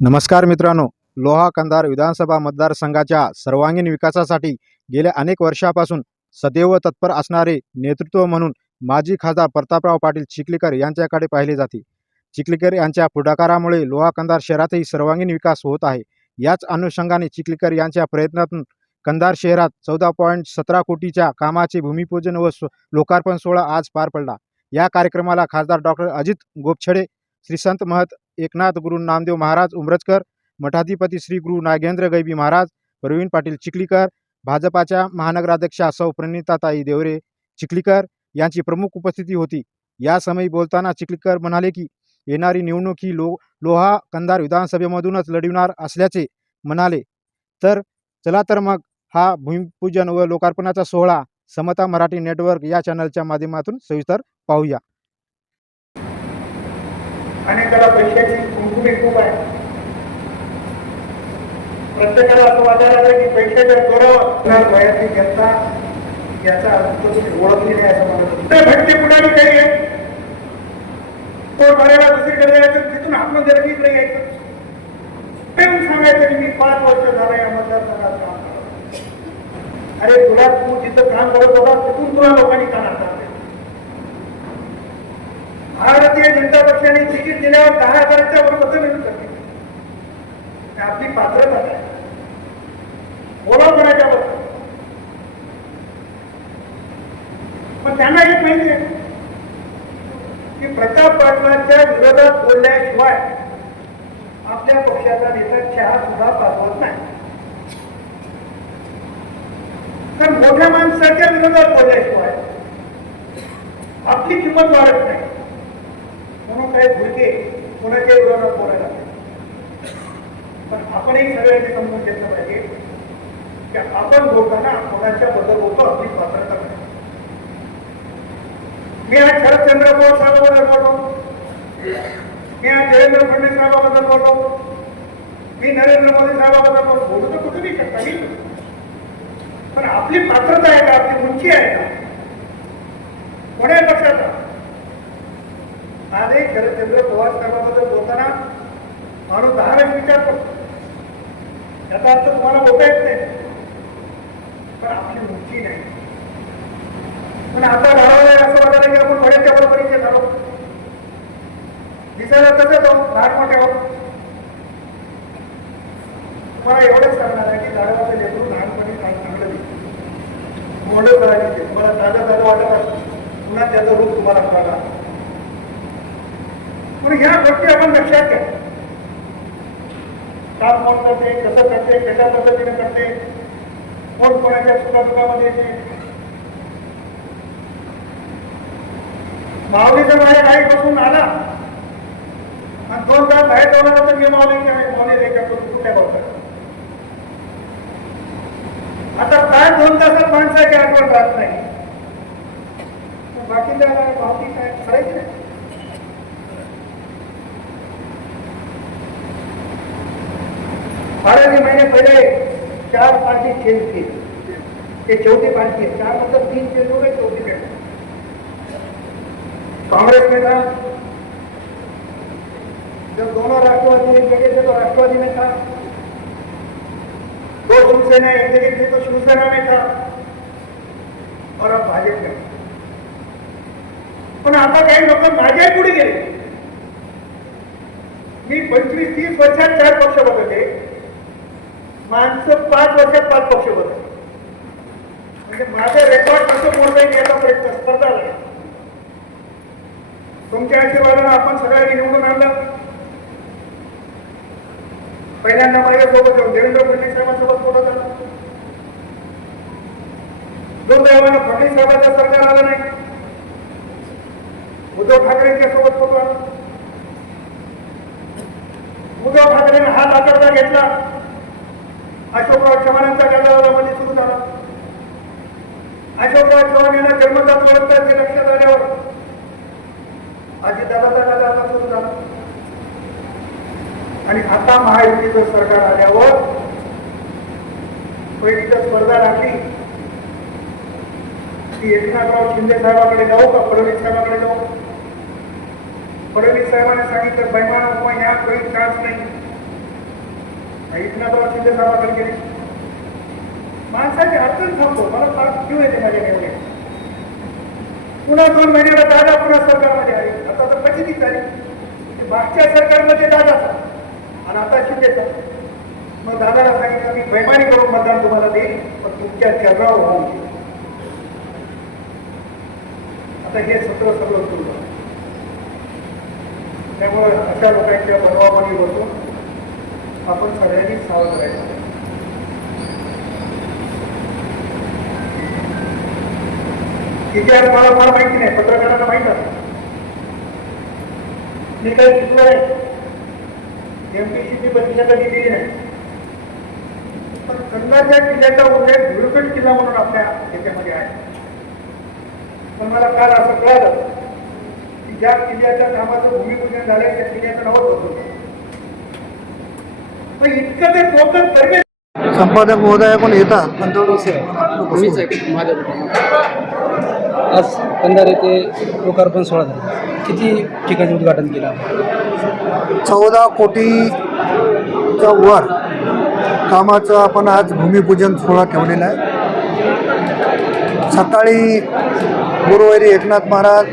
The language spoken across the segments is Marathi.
नमस्कार मित्रांनो लोहा कंधार विधानसभा मतदारसंघाच्या सर्वांगीण विकासासाठी गेल्या अनेक वर्षापासून सदैव तत्पर असणारे नेतृत्व म्हणून माजी खासदार प्रतापराव पाटील चिखलीकर यांच्याकडे पाहिले जाते. चिखलीकर यांच्या पुढाकारामुळे लोहा कंधार शहरातही सर्वांगीण विकास होत आहे. याच अनुषंगाने चिखलीकर यांच्या प्रयत्नातून कंधार शहरात चौदा पॉईंट सतरा कोटीच्या कामाचे भूमिपूजन व स्व- लोकार्पण सोहळा आज पार पडला. या कार्यक्रमाला खासदार डॉक्टर अजित गोपछडे श्रीसंत महत एकनाथ गुरु नामदेव महाराज उमरजकर मठाधिपती श्री गुरु नागेंद्र गैबी महाराज प्रवीण पाटील चिखलीकर भाजपाच्या महानगराध्यक्षा सौ प्रणिताताई देवरे चिखलीकर यांची प्रमुख उपस्थिती होती. या समयी बोलताना चिखलीकर म्हणाले की येणारी निवडणूक ही लो लोहा कंधार विधानसभेमधूनच लढविणार असल्याचे म्हणाले. तर चला तर मग हा भूमिपूजन व लोकार्पणाचा सोहळा समता मराठी नेटवर्क या चॅनलच्या माध्यमातून सविस्तर पाहूया. आणि त्याला पैशाची कुंकुमी खूप आहे. प्रत्येकाला असं वाटायला लागलं की पैशाच्या जोरावर होणार जनता याचा अर्थ ओळखली नाही असं म्हणत भटके पुढारी काही आहे कोण बऱ्याला दुसरीकडे यायचं तिथून आपण इकडे यायचं. प्रेम सांगायचं की मी पाच वर्ष झालं या मतदारसंघात काम करत अरे तुला तू जिथं काम करत होता तिथून तुला लोकांनी काम करतात भारतीय जनता पक्षाने तिकीट दिल्यावर दहा हजाराच्या वर कसं मिळू शकते. आपली पात्रता बोला कोणाच्या वर? पण त्यांना हे पाहिजे. की प्रताप पाटलांच्या विरोधात बोलल्याशिवाय आपल्या पक्षाचा नेता चहा सुद्धा पाठवत नाही. तर मोठ्या माणसाच्या विरोधात बोलल्याशिवाय आपली किंमत वाढत नाही. म्हणून काही भुलके कोणाच्या विरोधात बोलायला पण आपणही सगळ्यांनी समजून घेतलं पाहिजे की आपण बोलताना कोणाच्या बद्दल बोलतो आपली पात्रता नाही. मी आज शरदचंद्र पवार साहेबाबद्दल बोललो. मी आज देवेंद्र फडणवीस साहेबाबद्दल बोललो. मी नरेंद्र मोदी साहेबाबद्दल बोललो. बोलू तर कुठे नाही शकता मी पण आपली पात्रता आहे का? आपली उंची आहे का? कोण्या पक्षाचा? आजही शरदचंद्र पवार साहेबाबद्दल बोलताना माणूस दहा वेळेस विचार करतो. याचा अर्थ तुम्हाला बोलता येत नाही. पण आपली उंची नाही. पण आता वाढवलं असं वाटायला की आपण बड्याच्या बरोबरीचे झालो. दिसायला तसंच आहोत लहान मोठे हो तुम्हाला एवढंच सांगणार आहे की दादाचं लेकरू लहानपणी काय चांगलं दिसतं. मोठं करायचे तुम्हाला दादा दादा वाटत असतं पुन्हा त्याचं रूप तुम्हाला कळला गोष्टी आपण लक्षात घ्या. काम कोण करते कसं करते कशा पद्धतीने करते कोण कोणाच्या सुखादुखामध्ये येते. माऊलीचं बाहेर आई बसून आला आणि दोन तास बाहेर जाऊन तर मी माऊली काय माऊली रेखातून कुठल्या बघतात आता काय दोन तासात माणसाची आठवण राहत नाही. बाकी काय बाकी काय करायचं नाही. बारा महिने पहिले चार पार्टी चेंज केली ते चौथी पार्टी है चार मतलब तीन चेंज हो गए चौथी में कांग्रेस में था जब दोनों राष्ट्रवादी एक जगह थे तो राष्ट्रवादी में था दो शिवसेना एक जगह थे तो शिवसेना में था और अब भाजप में पण आता काही लोक माझ्या पुढे गेले. मी पंचवीस तीस वर्षात चार पक्ष बघते माणसं पाच वर्षात पाच पक्ष बदल म्हणजे माझे रेकॉर्ड कसं मोडता येईल याचा प्रयत्न स्पर्धा झाला. तुमच्या आशीर्वादानं आपण सगळ्यांनी निवडून आणलं. पहिल्यांदा माझ्यासोबत जाऊन देवेंद्र फडणवीस साहेबांसोबत फोटो झाला दुर्दैवानं फडणवीस साहेबांचं सरकार आलं नाही. उद्धव ठाकरेंच्या सोबत फोटो आला. उद्धव ठाकरेनं हात आकडता घेतला. अशोकराव चव्हाणांचा गदावादामध्ये सुरू झाला. अशोकराव चव्हाण यांना जन्मदात ओळखतात हे लक्षात आल्यावर अजितदादाचा गदावादा सुरू झाला. आणि आता महायुतीचं सरकार आल्यावर पहिलीचं स्पर्धा राखली की एकनाथराव शिंदे साहेबाकडे जाऊ का फडणवीस साहेबाकडे जाऊ? फडणवीस साहेबांनी सांगितलं बैमान उपमा या काही चान्स नाही. इथनाबाद तिथे सभाकडे गेली. माणसाची अडचण थांबतो. मला फार घेऊन येते माझ्या एवढे पुन्हा दोन महिन्याला दादा पुन्हा सरकारमध्ये आले. आता तर फजितीच झाली. ते मागच्या सरकारमध्ये दादाचा. आणि आता शिंदेचा. मग दादाला सांगितलं मी बैमानी करून मतदान तुम्हाला देईल पण तुमच्या चर्चावर होऊन दे आता हे सत्र सगळं सुरू झालं. त्यामुळे अशा लोकांच्या बनवामध्ये बसून आपण सगळ्यांनी सावध राहायचं. इतिहास मला फार माहिती नाही पत्रकारांना माहीत आहे. मी काही शिकलो नाही एमपीसीची परीक्षा कधी दिली नाही. पण कंदाच्या किल्ल्याचा उल्लेख धुळपेट किल्ला म्हणून आपल्या याच्यामध्ये आहे. पण मला काल असं कळालं की ज्या किल्ल्याच्या कामाचं भूमिपूजन झालं त्या किल्ल्याचं नावच होतं. इतकं ते टोकन तरी संपादक महोदय पण येतात आज कंधार येथे लोकार्पण सोहळा झाला. किती ठिकाणी उद्घाटन केलं? चौदा कोटीच्या वर कामाचं आपण आज भूमिपूजन सोहळा ठेवलेला आहे. सकाळी गुरुवारी एकनाथ महाराज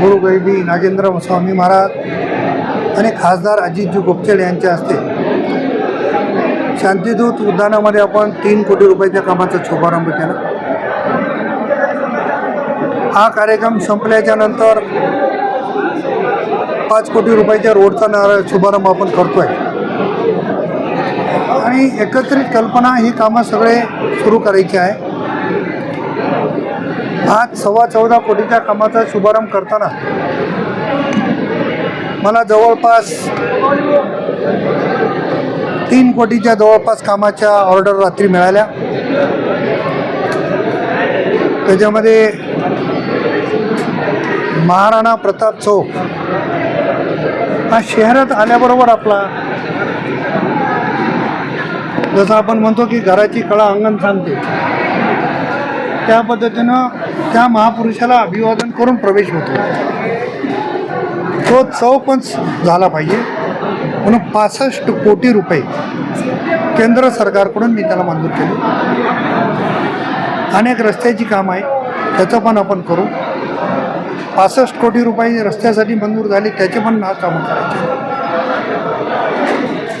गुरुगैबी नागेंद्र स्वामी महाराज आणि खासदार अजितजी गोपचेड यांच्या हस्ते शांतीदूत उद्यानामध्ये आपण तीन कोटी रुपयाच्या कामाचा शुभारंभ केला. हा कार्यक्रम संपल्याच्या नंतर पाच कोटी रुपयाच्या रोडचा नारा शुभारंभ आपण करतो आहे आणि एकत्रित कल्पना ही कामं सगळे सुरू करायची आहे. आज सव्वा चौदा कोटीच्या कामाचा शुभारंभ करताना मला जवळपास तीन कोटीच्या जवळपास कामाच्या ऑर्डर रात्री मिळाल्या. त्याच्यामध्ये महाराणा प्रताप चौक हा शहरात आल्याबरोबर आपला. जसं आपण म्हणतो की घराची कळा अंगण सांगते. त्या पद्धतीनं त्या महापुरुषाला अभिवादन करून प्रवेश होतो. तो चौक पण झाला पाहिजे. म्हणून पासष्ट कोटी रुपये केंद्र सरकारकडून मी त्याला मंजूर केले. अनेक रस्त्याची कामं आहे त्याचं पण आपण करू. पासष्ट कोटी रुपये रस्त्यासाठी मंजूर झाले त्याचे पण ना कामं करायचे.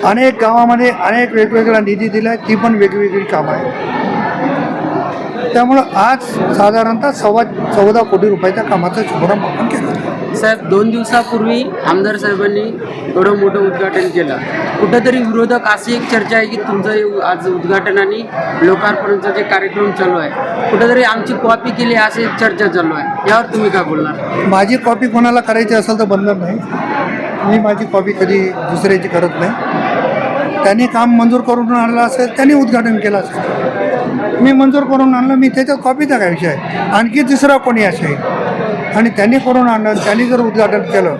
अनेक गावामध्ये अनेक वेगवेगळा निधी दिला आहे ती पण वेगवेगळी कामं आहे त्यामुळं आज साधारणतः सव्वा चौदा कोटी रुपयाच्या कामाचा शुभारंभ आपण केला. साहेब दोन दिवसापूर्वी आमदार साहेबांनी एवढं मोठं उद्घाटन केलं. कुठंतरी विरोधक अशी एक चर्चा आहे की तुमचं हे आज उद्घाटन आणि लोकार्पणाचा जे कार्यक्रम चालू आहे कुठंतरी आमची कॉपी केली अशी एक चर्चा चालू आहे. यावर तुम्ही काय बोलणार? माझी कॉपी कोणाला करायची असेल तर बंधन नाही. मी माझी कॉपी कधी दुसऱ्याची करत नाही. त्यांनी काम मंजूर करून आणलं असेल त्यांनी उद्घाटन केलं असेल. मी मंजूर करून आणलं मी त्याच्यात कॉपीचा काय विषय आहे? आणखी तिसरा कोणी असेल? आणि त्यांनी करून आणलं त्यांनी जर उद्घाटन केलं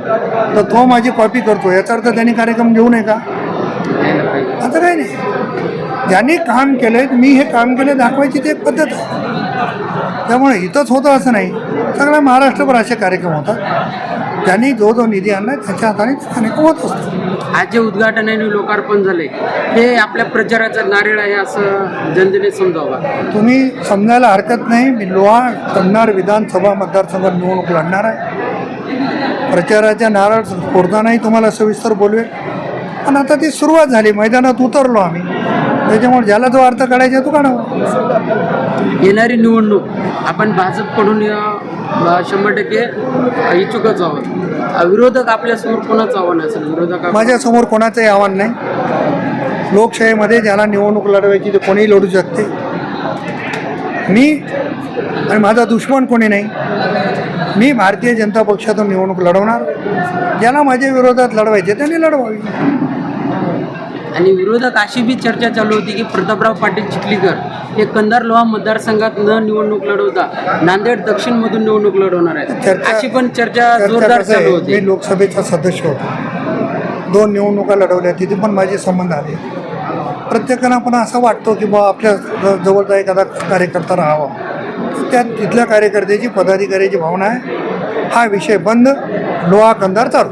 तर तो माझी कॉपी करतो. याचा अर्थ त्यांनी कार्यक्रम घेऊ नये का? आता काही नाही. ज्यांनी काम केलं मी हे काम केलं दाखवायची ती एक पद्धत आहे. त्यामुळे इथंच होतं असं नाही. सगळ्या महाराष्ट्रभर असे कार्यक्रम होतात. त्यांनी जो जो निधी आणला त्याच्या हाताने कार्यक्रम होत असतो आज जे उद्घाटन आणि लोकार्पण झाले हे आपल्या प्रचाराचं नारळ आहे असं जनतेने समजावं तुम्ही समजायला हरकत नाही मी लोहा कन्नाड विधानसभा मतदारसंघ निवडणूक लढणार आहे. प्रचाराच्या नारळ फोडतानाही तुम्हाला सविस्तर बोलवेल पण आता ती सुरुवात झाली मैदानात उतरलो आम्ही. त्याच्यामुळे ज्याला जो अर्थ काढायचा तो काढावा. येणारी निवडणूक आपण भाजपकडून शंभर टक्के इच्छुकच आहोत. विरोधक आपल्यासमोर कोणाचं आव्हान असेल? विरोधक माझ्यासमोर कोणाचंही आव्हान नाही. लोकशाहीमध्ये ज्याला निवडणूक लढवायची ते कोणीही लढू शकते. मी आणि माझा दुश्मन कोणी नाही. मी भारतीय जनता पक्षातून निवडणूक लढवणार. ज्याला माझ्या विरोधात लढवायचे त्यांनी लढवावी. आणि विरोधक अशी बी चर्चा चालू होती की प्रतापराव पाटील चिखलीकर हे कंधार लोहा मतदारसंघात न निवडणूक लढवता नांदेड दक्षिणमधून निवडणूक लढवणार चर्चा- अशी पण चर्चा जोरदार चालू आहे, होती. मी लोकसभेचा सदस्य होतो. दोन निवडणुका लढवल्या तिथे पण माझे संबंध आले. प्रत्येकाला पण असं वाटतो की बा आपल्या जवळचा एखादा कार्यकर्ता राहावा. त्या तिथल्या कार्यकर्त्याची पदाधिकाऱ्याची भावना आहे. हा विषय बंद लोहा कंदार चालू.